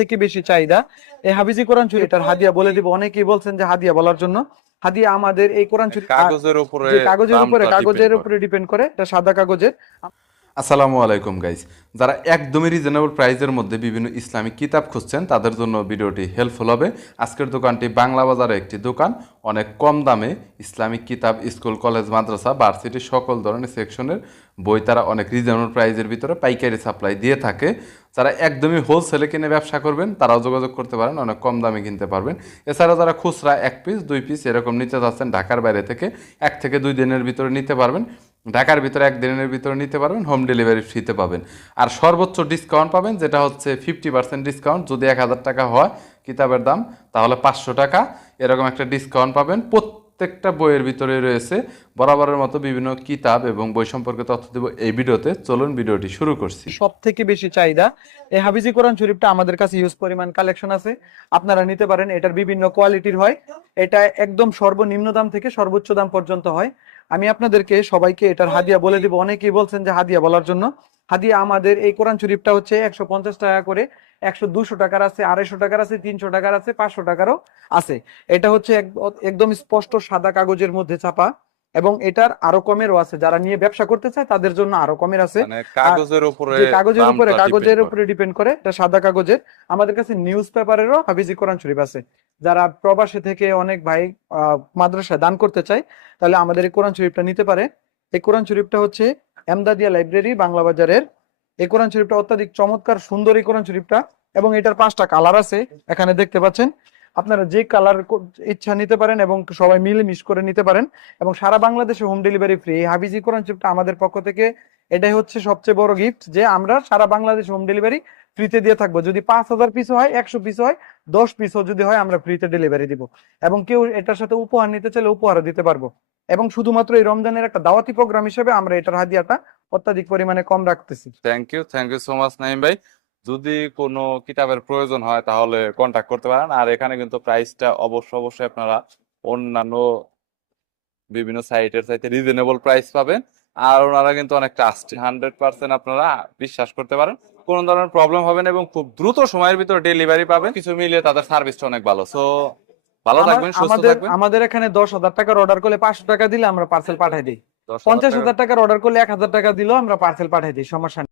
থেকে বেশি চাহিদা এই হাফিজি কোরআন শরীফ। এটার হাদিয়া বলে দিব, অনেকেই বলছেন যে হাদিয়া বলার জন্য। হাদিয়া আমাদের এই কোরআন শরীফ কাগজের উপরে যে কাগজের উপরে দামটা ডিপেন্ড করে। ডিপেন্ড করে, এটা সাদা কাগজের। আসসালামু আলাইকুম গাইস, যারা একদমই রিজনেবল প্রাইসের মধ্যে বিভিন্ন ইসলামিক কিতাব খুঁজছেন তাদের জন্য ভিডিওটি হেল্পফুল হবে। আজকের দোকানটি বাংলা বাজারে একটি দোকান, অনেক কম দামে ইসলামিক কিতাব, স্কুল, কলেজ, মাদ্রাসা, ভার্সিটি সকল ধরনের সেকশনের বই তারা অনেক রিজনেবল প্রাইসের ভিতরে পাইকারি সাপ্লাই দিয়ে থাকে। যারা একদমই হোলসেলে কিনে ব্যবসা করবেন তারাও যোগাযোগ করতে পারেন, অনেক কম দামে কিনতে পারবেন। এছাড়া যারা খুচরা 1 পিস 2 পিস এরকম নিতে চাচ্ছেন ঢাকার বাইরে থেকে 1 থেকে 2 দিনের ভিতরে নিতে পারবেন, ঢাকার ভিতরে 1 দিনের ভিতরে নিতে পারবেন, হোম ডেলিভারি ফ্রিতে পাবেন। আর সর্বোচ্চ ডিসকাউন্ট পাবেন, যেটা হচ্ছে 50% ডিসকাউন্ট। যদি 1000 টাকা হয় কিতাবের দাম তাহলে 500 টাকা এরকম একটা ডিসকাউন্ট পাবেন। প্রত্যেকটা বইয়ের ভিতরে রয়েছে বরাবরের মতো বিভিন্ন কিতাব এবং বই সম্পর্কে তথ্য দেব এই ভিডিওতে। চলুন ভিডিওটি শুরু করছি। সব থেকে বেশি চাহিদা এই হাফিজি কোরআন শরীফটা আমাদের কাছে ইউজ পরিমাণ কালেকশন আছে, আপনারা নিতে পারেন। এটার বিভিন্ন কোয়ালিটির হয়, এটা একদম সর্বনিম্ন দাম থেকে সর্বোচ্চ দাম পর্যন্ত হয়। আমি আপনাদেরকে সবাইকে এটার হাদিয়া বলে দিব, অনেকেই বলছেন যে হাদিয়া বলার জন্য। হাদিয়া আমাদের এই কোরআন শরীফটা হচ্ছে 150 টাকা করে, 100-200 টাকার আছে, 250 টাকার আছে, 300 টাকার আছে, 500 টাকারও আছে। এটা হচ্ছে একদম স্পষ্ট সাদা কাগজের মধ্যে ছাপা, এবং এটার আরো কমেরও আছে। যারা নিয়ে ব্যবসা করতে চায় তাদের জন্য আরো কমের আছে। মানে আর কাগজের উপরে যে কাগজের উপরে দামটা ডিপেন্ড করে। ডিপেন্ড করে, এটা সাদা কাগজের। আমাদের কাছে নিউজ পেপারেরও হাফিজি কোরআন শরীফ আছে। যারা প্রবাসী থেকে অনেক ভাই মাদ্রাসায় দান করতে চায়, তাহলে আমাদের এই কোরআন শরীফটা নিতে পারে। এই কোরআন শরীফটা হচ্ছে এমদাদিয়া লাইব্রেরি বাংলা বাজারের। এই কোরআন শরীফটা অত্যাধিক চমৎকার সুন্দর এই কোরআন শরীফটা, এবং এটার 5টা কালার আছে, এখানে দেখতে পাচ্ছেন। আপনারা যে কালার ইচ্ছা নিতে পারেন এবং সবাই মিলে মিশ করে নিতে পারেন, এবং সারা বাংলাদেশে হোম ডেলিভারি ফ্রি। এই হাফিজি কোরআন শরীফটা আমাদের পক্ষ থেকে এটাই হচ্ছে সবচেয়ে বড় গিফট, যে আমরা সারা বাংলাদেশে হোম ডেলিভারি ফ্রিতে দিয়ে থাকবো। যদি 5000 পিস হয়, 100 পিস হয়, 10 পিসও যদি হয়, আমরা ফ্রিতে ডেলিভারি দিব। এবং কেউ এটার সাথে উপহার নিতে চাইলে উপহারও দিতে পারবো। এবং শুধুমাত্র এই রমজানের একটা দাওয়াতি প্রোগ্রাম হিসেবে আমরা এটার হাদিয়াটা অত্যাধিক পরিমাণে কম রাখতেছি। Thank you so much Naim ভাই। যদি কোনো কিতাবের প্রয়োজন হয় তাহলে কন্টাক্ট করতে পারেন। আর এখানে কিন্তু প্রাইসটা অবশ্যই আপনারা অন্যান্য বিভিন্ন সাইটের চাইতে রিজনেবল প্রাইস পাবেন। আর ওনারা কিন্তু অনেক ট্রাস্টেড, 100% আপনারা বিশ্বাস করতে পারেন। কোনো ধরনের প্রবলেম হবে না এবং খুব দ্রুত সময়ের ভিতরে ডেলিভারি পাবেন। কিছু মিলিয়ে তাদের সার্ভিসটা অনেক ভালো। সো ভালো থাকবেন, সুস্থ আমাদের থাকবেন। আমাদের এখানে 10,000 টাকার অর্ডার করলে 500 টাকা দিলে আমরা পার্সেল পাঠাই দিই। 10,000 টাকা 50,000 টাকার অর্ডার করলে 1000 টাকা দিলেও আমরা পার্সেল পাঠাই দিই, সমস্যা নেই।